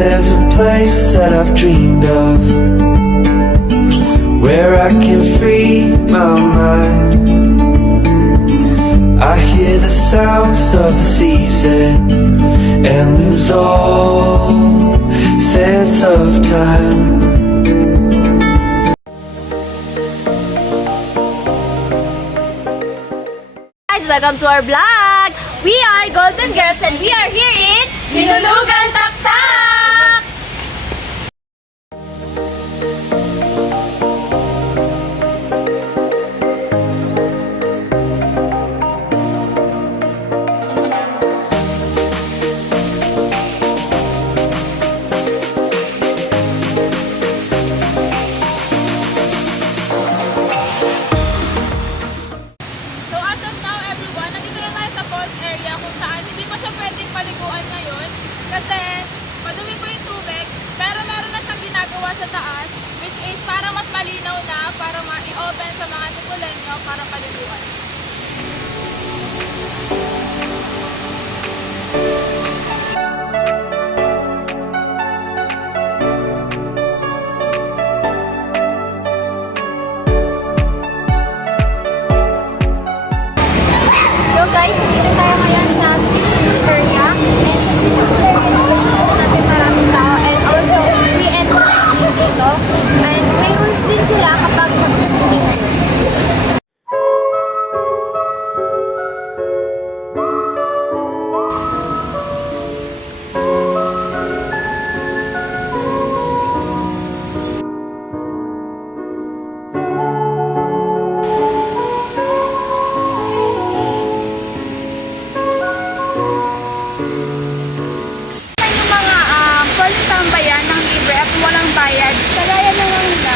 there's a place that I've dreamed of, where I can free my mind. I hear the sounds of the season and lose all sense of time. Guys, welcome to our vlog! We are Golden Girls and we are here in Hinulugan Taktak! Paliguan ngayon kasi madumi po yung tubig, pero meron na siyang ginagawa sa taas, which is para mas malinaw na, para ma-i-open sa mga Tipulenyo para paliguan. So guys, dito tayo ngayon sa swimming area. And sa swimming area, natin maraming tao. And also, we entrance din dito. And may rules din sila kapag mag-swimming kayo. Tambayan ng libre at walang bayad. Kagaya na lang nila.